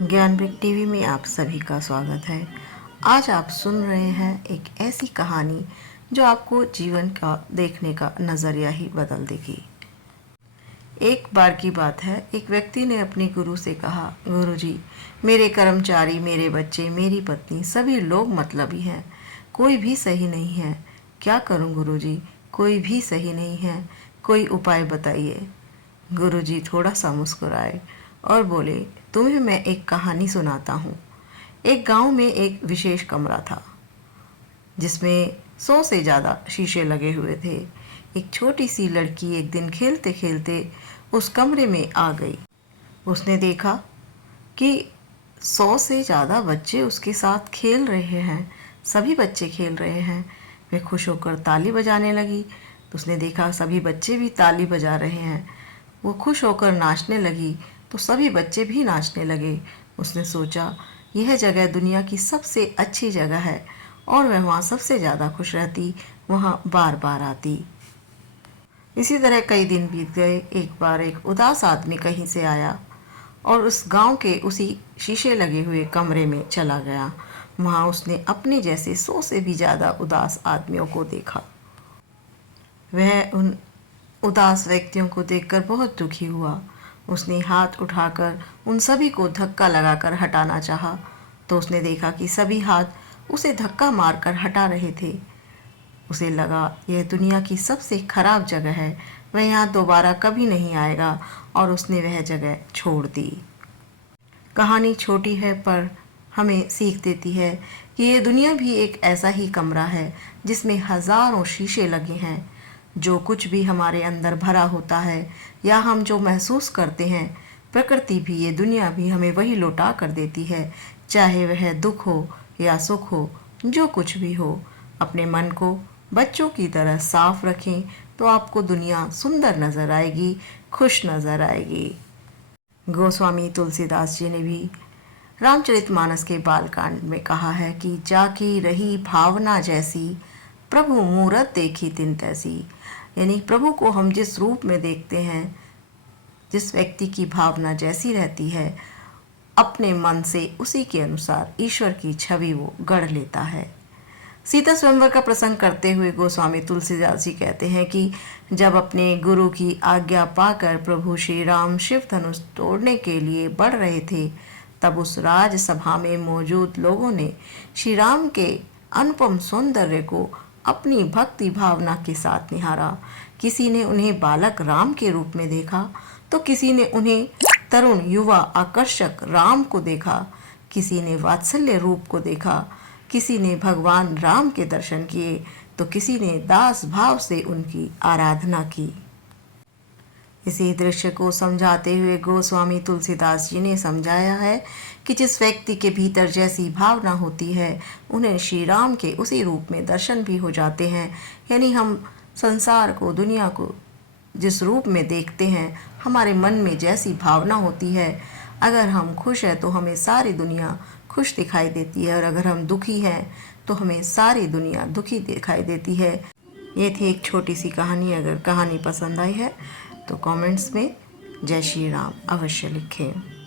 ज्ञानवृक्ष TV में आप सभी का स्वागत है। आज आप सुन रहे हैं एक ऐसी कहानी जो आपको जीवन का देखने का नज़रिया ही बदल देगी। एक बार की बात है, एक व्यक्ति ने अपने गुरु से कहा, गुरुजी, मेरे कर्मचारी, मेरे बच्चे, मेरी पत्नी, सभी लोग मतलबी हैं, कोई भी सही नहीं है। क्या करूं गुरुजी? कोई भी सही नहीं है, कोई उपाय बताइए। गुरुजी थोड़ा सा मुस्कुराए और बोले, तुम्हें मैं एक कहानी सुनाता हूँ। एक गांव में एक विशेष कमरा था जिसमें 100 से ज़्यादा शीशे लगे हुए थे। एक छोटी सी लड़की एक दिन खेलते खेलते उस कमरे में आ गई। उसने देखा कि 100 से ज़्यादा बच्चे उसके साथ खेल रहे हैं। सभी बच्चे खेल रहे हैं। वे खुश होकर ताली बजाने लगी तो उसने देखा सभी बच्चे भी ताली बजा रहे हैं। वो खुश होकर नाचने लगी तो सभी बच्चे भी नाचने लगे। उसने सोचा, यह जगह दुनिया की सबसे अच्छी जगह है और वह वहाँ सबसे ज़्यादा खुश रहती, वहाँ बार बार आती। इसी तरह कई दिन बीत गए। एक बार एक उदास आदमी कहीं से आया और उस गांव के उसी शीशे लगे हुए कमरे में चला गया। वहाँ उसने अपने जैसे 100 से भी ज़्यादा उदास आदमियों को देखा। वह उन उदास व्यक्तियों को देखकर बहुत दुखी हुआ। उसने हाथ उठाकर उन सभी को धक्का लगाकर हटाना चाहा तो उसने देखा कि सभी हाथ उसे धक्का मारकर हटा रहे थे। उसे लगा यह दुनिया की सबसे खराब जगह है, वह यहाँ दोबारा कभी नहीं आएगा और उसने वह जगह छोड़ दी। कहानी छोटी है पर हमें सीख देती है कि ये दुनिया भी एक ऐसा ही कमरा है जिसमें हज़ारों शीशे लगे हैं। जो कुछ भी हमारे अंदर भरा होता है या हम जो महसूस करते हैं, प्रकृति भी, ये दुनिया भी हमें वही लौटा कर देती है। चाहे वह दुख हो या सुख हो, जो कुछ भी हो, अपने मन को बच्चों की तरह साफ रखें तो आपको दुनिया सुंदर नज़र आएगी, खुश नज़र आएगी। गोस्वामी तुलसीदास जी ने भी रामचरितमानस के बालकांड में कहा है कि जाकी रही भावना जैसी, प्रभु मूरत देखी तिन तैसी। यानी प्रभु को हम जिस रूप में देखते हैं, जिस व्यक्ति की भावना जैसी रहती है, अपने मन से उसी के अनुसार ईश्वर की छवि वो गढ़ लेता है। सीता स्वयंवर का प्रसंग करते हुए गोस्वामी तुलसीदास जी कहते हैं कि जब अपने गुरु की आज्ञा पाकर प्रभु श्री राम शिव धनुष तोड़ने के लिए बढ़ रहे थे, तब उस राजसभा में मौजूद लोगों ने श्री राम के अनुपम सौंदर्य को अपनी भक्ति भावना के साथ निहारा। किसी ने उन्हें बालक राम के रूप में देखा तो किसी ने उन्हें तरुण युवा आकर्षक राम को देखा, किसी ने वात्सल्य रूप को देखा, किसी ने भगवान राम के दर्शन किए तो किसी ने दास भाव से उनकी आराधना की। इसी दृश्य को समझाते हुए गोस्वामी तुलसीदास जी ने समझाया है कि जिस व्यक्ति के भीतर जैसी भावना होती है, उन्हें श्री राम के उसी रूप में दर्शन भी हो जाते हैं। यानी हम संसार को, दुनिया को जिस रूप में देखते हैं, हमारे मन में जैसी भावना होती है, अगर हम खुश हैं तो हमें सारी दुनिया खुश दिखाई देती है और अगर हम दुखी हैं तो हमें सारी दुनिया दुखी दिखाई देती है। ये थी एक छोटी सी कहानी। अगर कहानी पसंद आई है तो कमेंट्स में जय श्री राम अवश्य लिखें।